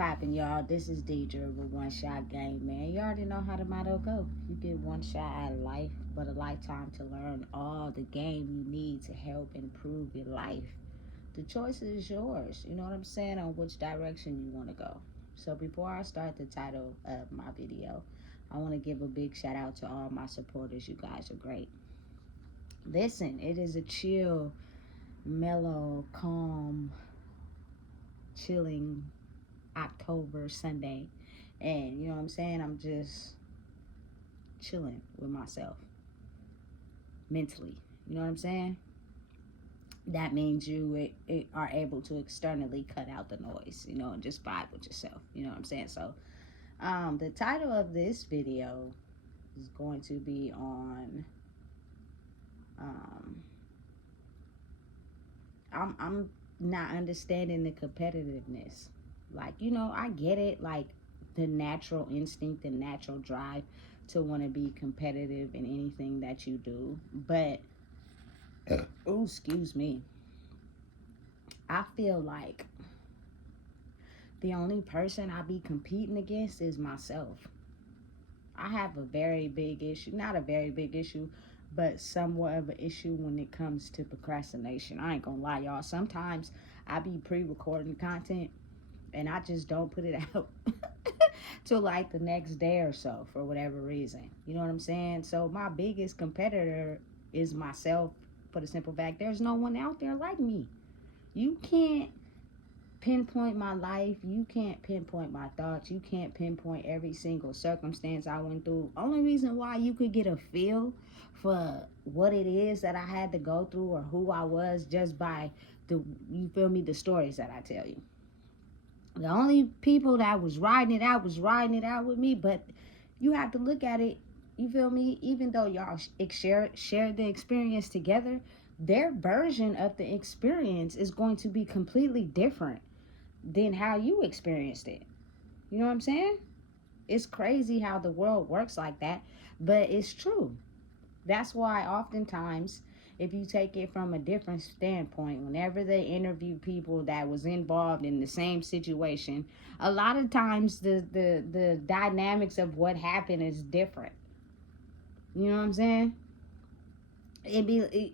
Poppin', y'all. This is Deidre with One Shot Game, man. You already know how the motto go. You get one shot at life, but a lifetime to learn all the game you need to help improve your life. The choice is yours. You know what I'm saying? On which direction you want to go. So before I start the title of my video, I want to give a big shout out to all my supporters. You guys are great. Listen, it is a chill, mellow, calm, chilling October Sunday, and you know what I'm saying, I'm just chilling with myself mentally. You know what I'm saying? That means you are able to externally cut out the noise, and just vibe with yourself. You know what I'm saying? So the title of this video is going to be on I'm not understanding the competitiveness. Like, I get it, like the natural instinct and natural drive to want to be competitive in anything that you do. But, oh, excuse me. I feel like the only person I be competing against is myself. I have a very big issue, not a very big issue, but somewhat of an issue when it comes to procrastination. I ain't gonna lie, y'all. Sometimes I be pre-recording content and I just don't put it out till like the next day or so for whatever reason. You know what I'm saying? So my biggest competitor is myself, for the simple fact there's no one out there like me. You can't pinpoint my life. You can't pinpoint my thoughts. You can't pinpoint every single circumstance I went through. Only reason why you could get a feel for what it is that I had to go through or who I was just by the stories that I tell you. The only people that was riding it out with me, but you have to look at it, even though y'all share the experience together, their version of the experience is going to be completely different than how you experienced it. You know what I'm saying? It's crazy how the world works like that, but it's true. That's why oftentimes, if you take it from a different standpoint, whenever they interview people that was involved in the same situation, a lot of times the dynamics of what happened is different. You know what I'm saying?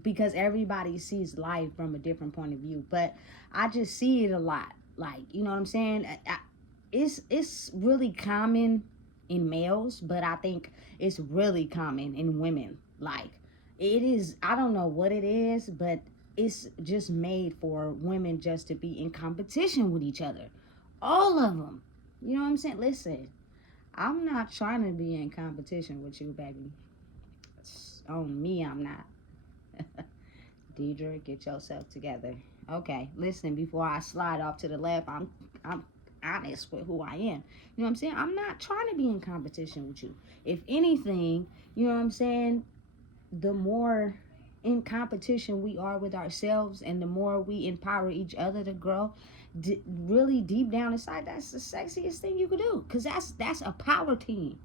Because everybody sees life from a different point of view, but I just see it a lot. Like, you know what I'm saying? It's really common in males, but I think it's really common in women. Like, it is, I don't know what it is, but it's just made for women just to be in competition with each other. All of them. You know what I'm saying? Listen, I'm not trying to be in competition with you, baby. It's on me, I'm not. Deidre, get yourself together. Okay, listen, before I slide off to the left, I'm honest with who I am. You know what I'm saying? I'm not trying to be in competition with you. If anything, you know what I'm saying, the more in competition we are with ourselves and the more we empower each other to grow, really deep down inside, that's the sexiest thing you could do, because that's a power team.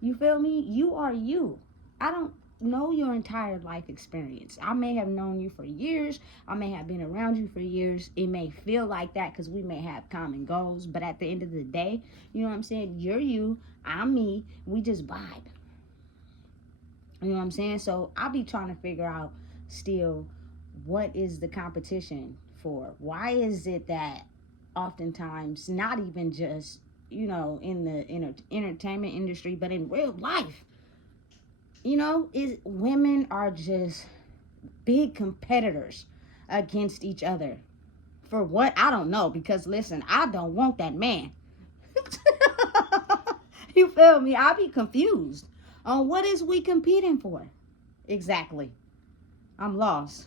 You feel me? You are you. I don't know your entire life experience. I may have known you for years. I may have been around you for years. It may feel like that because we may have common goals, but at the end of the day, you know what I'm saying? You're you, I'm me. We just vibe. You know what I'm saying? So I'll be trying to figure out still, what is the competition for? Why is it that oftentimes, not even just, in the entertainment industry, but in real life, women are just big competitors against each other. For what? I don't know, because listen, I don't want that man. You feel me? I'll be confused on what is we competing for exactly. I'm lost.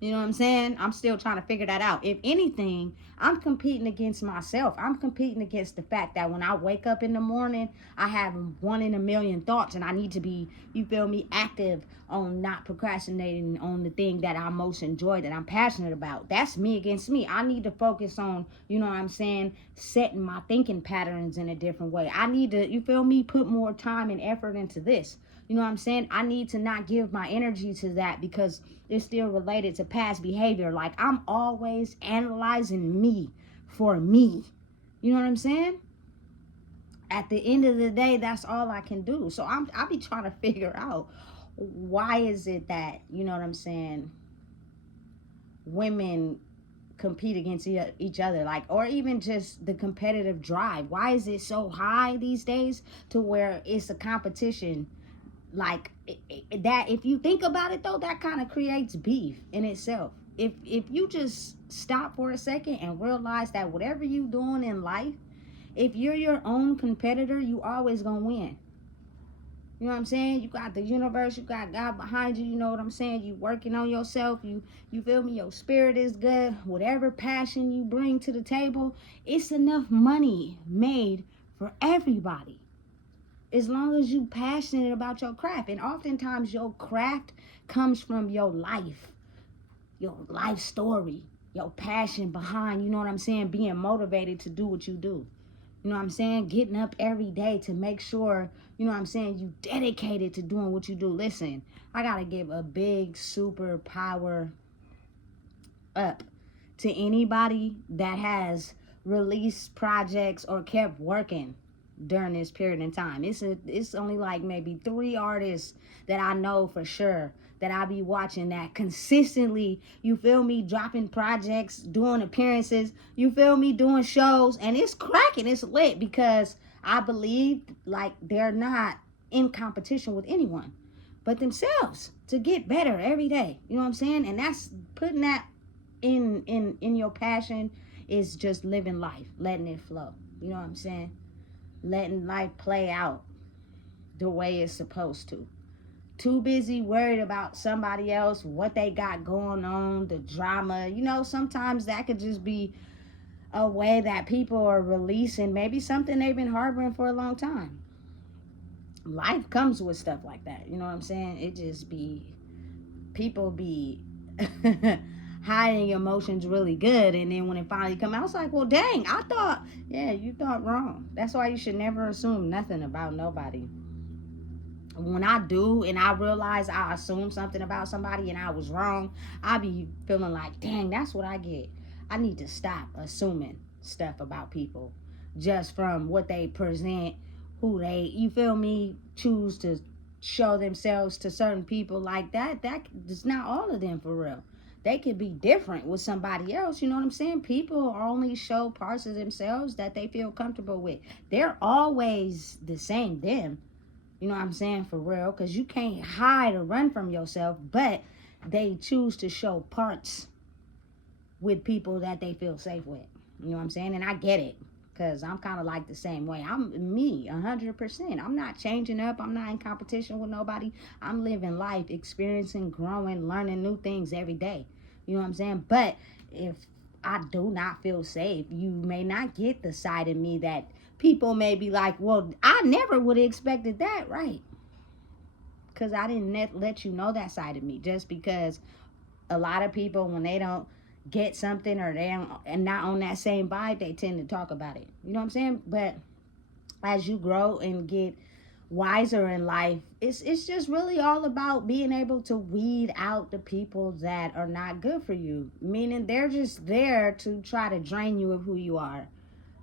You know what I'm saying? I'm still trying to figure that out. If anything, I'm competing against myself. I'm competing against the fact that when I wake up in the morning, I have 1 in a million thoughts, and I need to be, active on not procrastinating on the thing that I most enjoy, that I'm passionate about. That's me against me. I need to focus on, setting my thinking patterns in a different way. I need to, put more time and effort into this. You know what I'm saying? I need to not give my energy to that because it's still related to past behavior. Like, I'm always analyzing me for me. You know what I'm saying? At the end of the day, that's all I can do. So I be trying to figure out, why is it that, you know what I'm saying, women compete against each other, like, or even just the competitive drive. Why is it so high these days to where it's a competition? Like, that, if you think about it though, that kind of creates beef in itself. If you just stop for a second and realize that whatever you doing in life, if you're your own competitor, you always gonna win. You know what I'm saying? You got the universe, you got God behind you, you know what I'm saying? You working on yourself, you feel me? Your spirit is good. Whatever passion you bring to the table, it's enough money made for everybody. As long as you passionate about your craft. And oftentimes your craft comes from your life story, your passion behind, you know what I'm saying, being motivated to do what you do. You know what I'm saying? Getting up every day to make sure, you know what I'm saying, you dedicated to doing what you do. Listen, I got to give a big super power up to anybody that has released projects or kept working during this period in time. It's only like maybe 3 artists that I know for sure that I be watching that consistently, you feel me, dropping projects, doing appearances, you feel me, doing shows, and it's cracking, it's lit, because I believe like they're not in competition with anyone but themselves to get better every day. You know what I'm saying? And that's putting that in your passion, is just living life, letting it flow. You know what I'm saying? Letting life play out the way it's supposed to. Too busy worried about somebody else, what they got going on, the drama. You know, sometimes that could just be a way that people are releasing maybe something they've been harboring for a long time. Life comes with stuff like that. You know what I'm saying? It just be, people be hiding emotions really good, and then when it finally come out, it's like, well, dang, I thought, yeah, you thought wrong. That's why you should never assume nothing about nobody. When I do and I realize I assumed something about somebody and I was wrong, I be feeling like, dang, that's what I get. I need to stop assuming stuff about people just from what they present, who they, you feel me, choose to show themselves to certain people like that. That is not all of them for real. They could be different with somebody else. You know what I'm saying? People only show parts of themselves that they feel comfortable with. They're always the same them. You know what I'm saying? For real. Because you can't hide or run from yourself. But they choose to show parts with people that they feel safe with. You know what I'm saying? And I get it. Because I'm kind of like the same way. I'm me, 100%. I'm not changing up. I'm not in competition with nobody. I'm living life, experiencing, growing, learning new things every day. You know what I'm saying? But if I do not feel safe, you may not get the side of me that people may be like, well, I never would have expected that, right? Because I didn't let you know that side of me. Just because a lot of people, when they don't get something or they don't, and not on that same vibe, they tend to talk about it. You know what I'm saying? But as you grow and get wiser in life, it's just really all about being able to weed out the people that are not good for you. Meaning they're just there to try to drain you of who you are.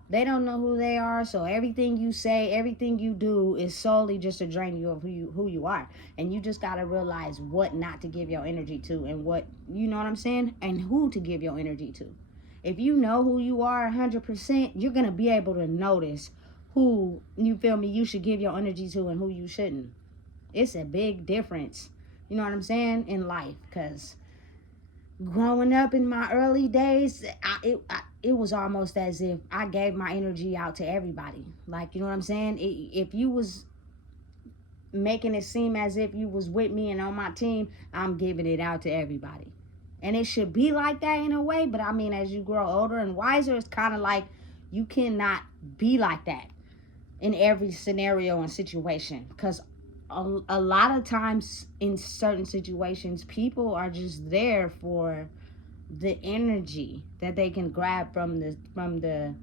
They don't know who they are, so everything you say, everything you do is solely just to drain you of who you are. And you just got to realize what not to give your energy to, and what, you know what I'm saying, and who to give your energy to. If you know who you are 100%, you're going to be able to notice who, you feel me, you should give your energy to and who you shouldn't. It's a big difference, you know what I'm saying, in life. Because growing up in my early days, it was almost as if I gave my energy out to everybody. Like, you know what I'm saying? If you was making it seem as if you was with me and on my team, I'm giving it out to everybody. And it should be like that in a way, but I mean, as you grow older and wiser, it's kind of like you cannot be like that in every scenario and situation. Because a lot of times in certain situations, people are just there for the energy that they can grab from the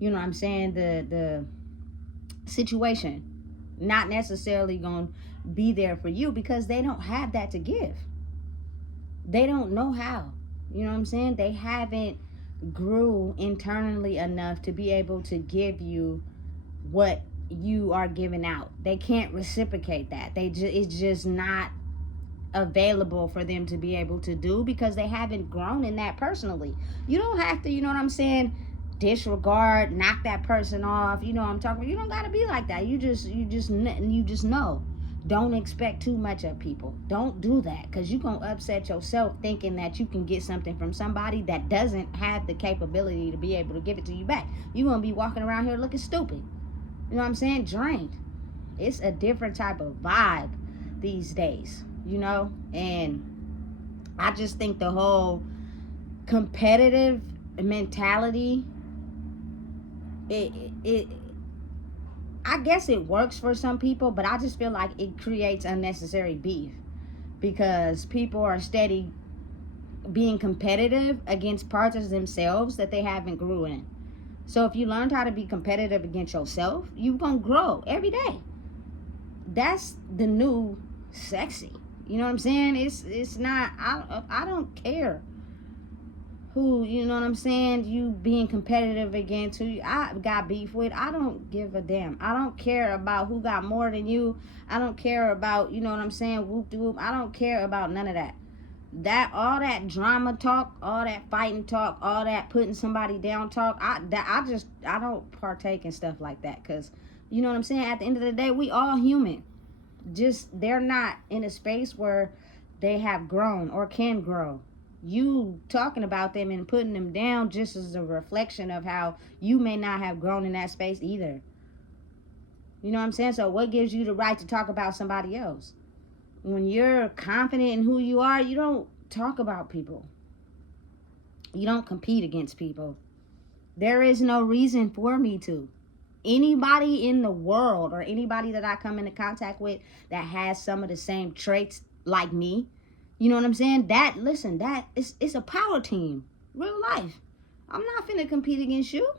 you know what I'm saying, the situation, not necessarily gonna be there for you, because they don't have that to give. They don't know how, you know what I'm saying, they haven't grew internally enough to be able to give you what you are giving out. They can't reciprocate that. It's just not available for them to be able to do because they haven't grown in that personally. You don't have to, you know what I'm saying, disregard, knock that person off. You know what I'm talking about. You don't got to be like that. You just know. Don't expect too much of people. Don't do that, because you're going to upset yourself thinking that you can get something from somebody that doesn't have the capability to be able to give it to you back. You're going to be walking around here looking stupid. You know what I'm saying? Drained. It's a different type of vibe these days, you know? And I just think the whole competitive mentality, it I guess it works for some people, but I just feel like it creates unnecessary beef because people are steady being competitive against parts of themselves that they haven't grew in. So if you learned how to be competitive against yourself, you're going to grow every day. That's the new sexy. You know what I'm saying? It's not, I don't care who, you know what I'm saying, you being competitive against, who I got beef with. I don't give a damn. I don't care about who got more than you. I don't care about, you know what I'm saying, whoop de whoop. I don't care about none of that. All that drama talk, all that fighting talk, all that putting somebody down talk, I don't partake in stuff like that, because, you know what I'm saying, at the end of the day, we all human. Just, they're not in a space where they have grown or can grow. You talking about them and putting them down just as a reflection of how you may not have grown in that space either. You know what I'm saying? So what gives you the right to talk about somebody else? When you're confident in who you are, you don't talk about people. You don't compete against people. There is no reason for me to. Anybody in the world or anybody that I come into contact with that has some of the same traits like me, you know what I'm saying? It's a power team. Real life. I'm not finna compete against you.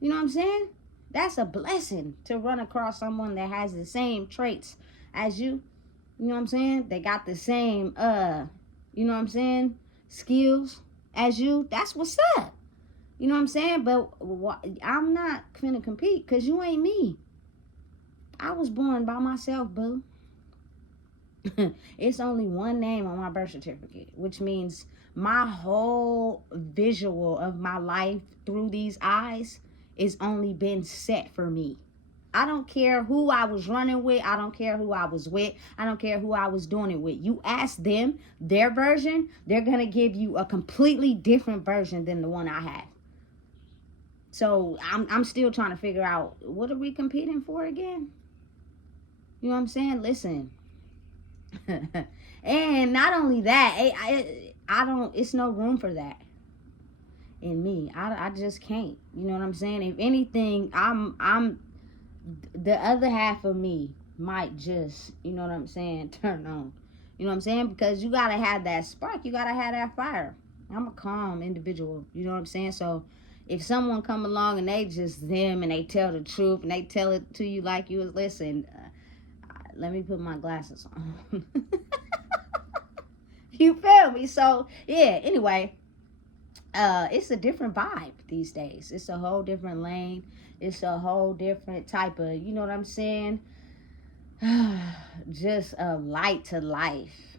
You know what I'm saying? That's a blessing to run across someone that has the same traits as you. You know what I'm saying? They got the same, you know what I'm saying, skills as you. That's what's up. You know what I'm saying? But I'm not finna compete because you ain't me. I was born by myself, boo. It's only one name on my birth certificate, which means my whole visual of my life through these eyes is only been set for me. I don't care who I was running with. I don't care who I was with. I don't care who I was doing it with. You ask them their version, they're going to give you a completely different version than the one I had. So I'm still trying to figure out, what are we competing for again? You know what I'm saying? Listen. And not only that, I don't, it's no room for that in me. I just can't. You know what I'm saying? If anything, I'm the other half of me might just, you know what I'm saying, turn on. You know what I'm saying? Because you gotta have that spark. You gotta have that fire. I'm a calm individual. You know what I'm saying? So if someone come along and they just them and they tell the truth and they tell it to you like you was, listen, let me put my glasses on. You feel me? So yeah, anyway, it's a different vibe these days. It's a whole different lane. It's a whole different type of, you know what I'm saying, just a light to life.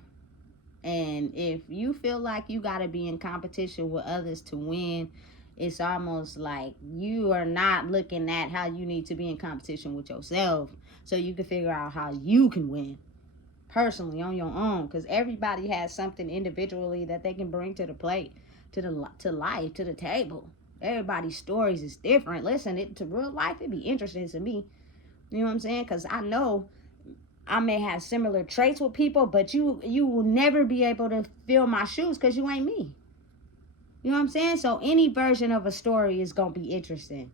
And if you feel like you got to be in competition with others to win, it's almost like you are not looking at how you need to be in competition with yourself so you can figure out how you can win personally on your own, because everybody has something individually that they can bring to the plate, to life, to the table. Everybody's stories is different. Listen, to real life, it'd be interesting to me. You know what I'm saying? Because I know I may have similar traits with people, but you will never be able to fill my shoes because you ain't me. You know what I'm saying? So any version of a story is going to be interesting.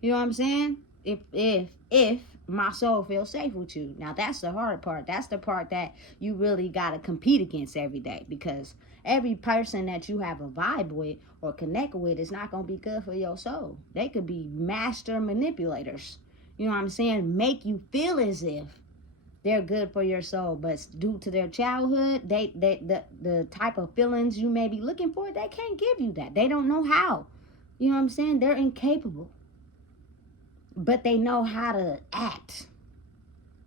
You know what I'm saying? If my soul feels safe with you. Now, that's the hard part. That's the part that you really got to compete against every day, because every person that you have a vibe with or connect with is not going to be good for your soul. They could be master manipulators. You know what I'm saying? Make you feel as if they're good for your soul, but due to their childhood, the type of feelings you may be looking for, they can't give you that. They don't know how. You know what I'm saying? They're incapable. But they know how to act.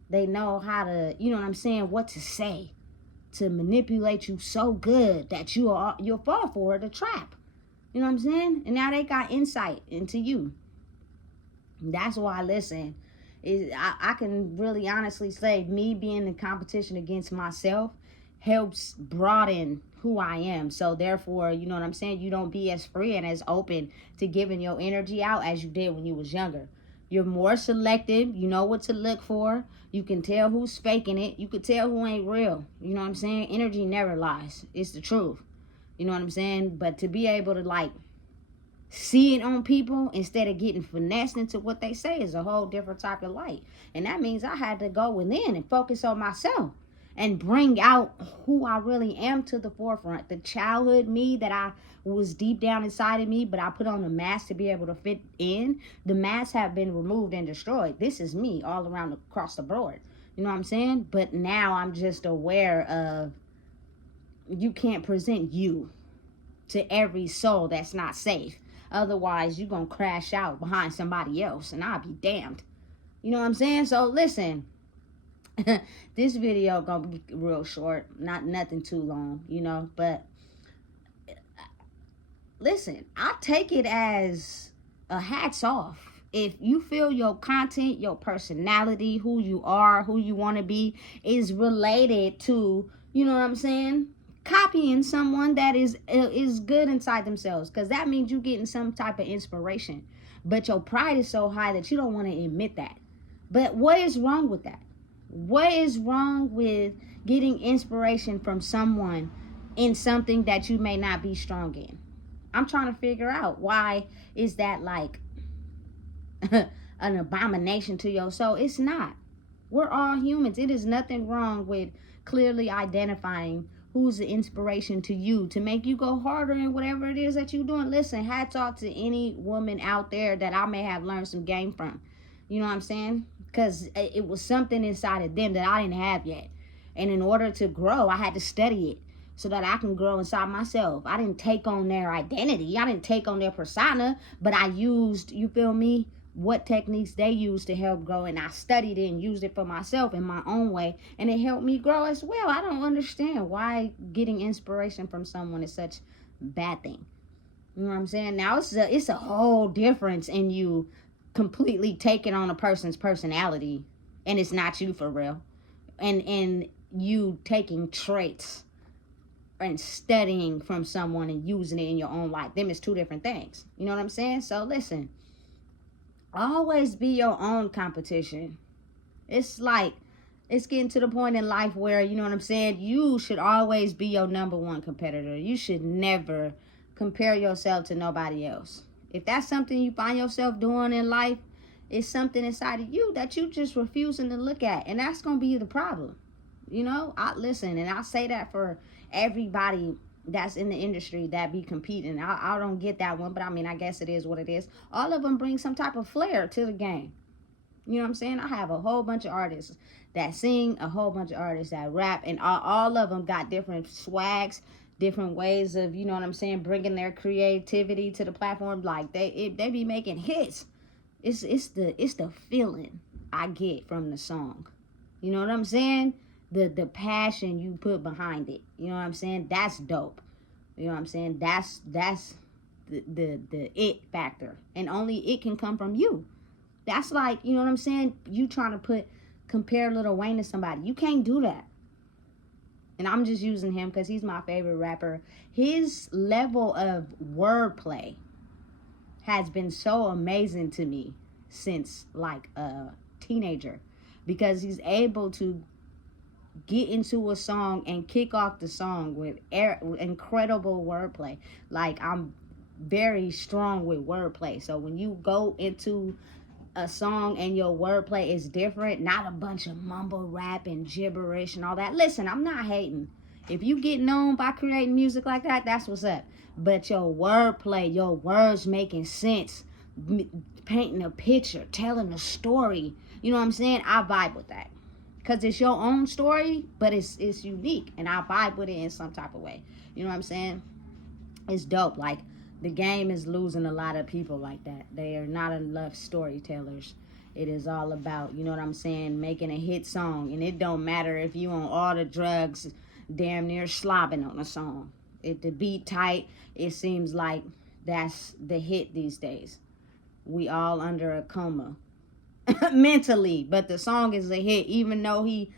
They know how to, you know what I'm saying, what to say to manipulate you so good that you'll fall for the trap. You know what I'm saying? And now they got insight into you. That's why, listen, I can really honestly say me being in competition against myself helps broaden who I am. So therefore, you know what I'm saying, you don't be as free and as open to giving your energy out as you did when you was younger. You're more selective. You know what to look for. You can tell who's faking it. You can tell who ain't real. You know what I'm saying? Energy never lies. It's the truth. You know what I'm saying? But to be able to like see it on people instead of getting finessed into what they say is a whole different type of light. And that means I had to go within and focus on myself and bring out who I really am to the forefront. The childhood me that I was deep down inside of me, but I put on a mask to be able to fit in. The masks have been removed and destroyed. This is me all around across the board. You know what I'm saying? But now I'm just aware of you can't present you to every soul that's not safe. Otherwise, you're going to crash out behind somebody else, and I'll be damned. You know what I'm saying? So, listen, this video going to be real short, nothing too long, you know, but listen, I take it as a hats off. If you feel your content, your personality, who you are, who you want to be, is related to, you know what I'm saying, copying someone that is good inside themselves, because that means you're getting some type of inspiration. But your pride is so high that you don't want to admit that. But what is wrong with that? What is wrong with getting inspiration from someone in something that you may not be strong in? I'm trying to figure out, why is that like an abomination to your soul? It's not. We're all humans. It is nothing wrong with clearly identifying who's the inspiration to you to make you go harder in whatever it is that you're doing. Listen, hats off to any woman out there that I may have learned some game from. You know what I'm saying? Because it was something inside of them that I didn't have yet. And in order to grow, I had to study it so that I can grow inside myself. I didn't take on their identity. I didn't take on their persona, but I used, you feel me, what techniques they used to help grow, and I studied it and used it for myself in my own way, and it helped me grow as well. I don't understand why getting inspiration from someone is such a bad thing. You know what I'm saying? Now it's a whole difference in you completely taking on a person's personality, and it's not you for real, and you taking traits and studying from someone and using it in your own life. Them is two different things. You know what I'm saying? So listen, always be your own competition. It's like, it's getting to the point in life where, you know what I'm saying, you should always be your number one competitor. You should never compare yourself to nobody else. If that's something you find yourself doing in life, it's something inside of you that you just refusing to look at, and that's going to be the problem. You know, listen, and I say that for everybody that's in the industry that be competing. I don't get that one, but I mean, I guess it is what it is. All of them bring some type of flair to the game. You know what I'm saying? I have a whole bunch of artists that sing, a whole bunch of artists that rap, and all of them got different swags, different ways of, you know what I'm saying, bringing their creativity to the platform. Like they be making hits. It's the feeling I get from the song. You know what I'm saying? The passion you put behind it. You know what I'm saying? That's dope. You know what I'm saying? That's the it factor. And only it can come from you. That's like, you know what I'm saying? You trying to compare Lil Wayne to somebody. You can't do that. And I'm just using him because he's my favorite rapper. His level of wordplay has been so amazing to me since like a teenager, because he's able to get into a song and kick off the song with incredible wordplay. Like, I'm very strong with wordplay. So when you go into a song and your wordplay is different, not a bunch of mumble rap and gibberish and all that. Listen, I'm not hating. If you get known by creating music like that, that's what's up. But your wordplay, your words making sense, painting a picture, telling a story, you know what I'm saying? I vibe with that. because it's your own story, but it's unique, and I vibe with it in some type of way. You know what I'm saying? It's dope. Like, the game is losing a lot of people like that. They are not enough storytellers. It is all about, you know what I'm saying, making a hit song, and it don't matter if you on all the drugs, damn near slobbing on a song. If the beat tight, it seems like that's the hit these days. We all under a coma mentally, but the song is a hit, even though he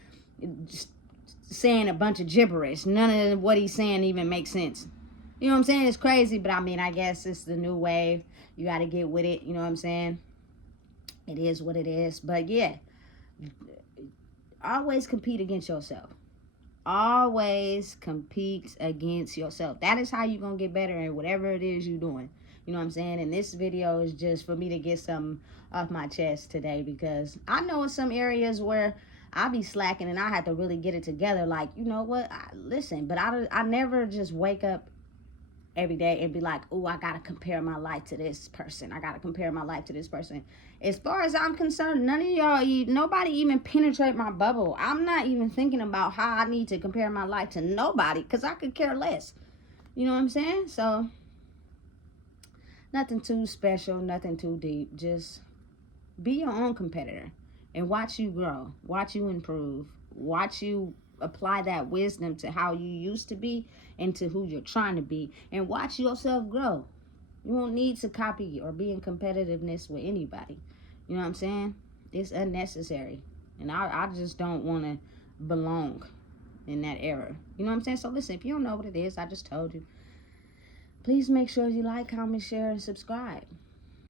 saying a bunch of gibberish. None of what he's saying even makes sense. You know what I'm saying? It's crazy, but I mean, I guess it's the new wave. You got to get with it. You know what I'm saying? It is what it is. But yeah, always compete against yourself. Always compete against yourself. That is how you're going to get better in whatever it is you're doing. You know what I'm saying? And this video is just for me to get something off my chest today, because I know in some areas where I be slacking and I have to really get it together. Like, you know what? Listen, but I never just wake up every day and be like, oh, I gotta compare my life to this person. I gotta compare my life to this person. As far as I'm concerned, none of y'all, nobody even penetrate my bubble. I'm not even thinking about how I need to compare my life to nobody, because I could care less. You know what I'm saying? So, nothing too special, nothing too deep. Just be your own competitor and watch you grow, watch you improve, watch you apply that wisdom to how you used to be and to who you're trying to be, and watch yourself grow. You won't need to copy or be in competitiveness with anybody. You know what I'm saying? It's unnecessary, and I just don't want to belong in that era. You know what I'm saying? So listen, if you don't know what it is, I just told you. Please make sure you like, comment, share, and subscribe.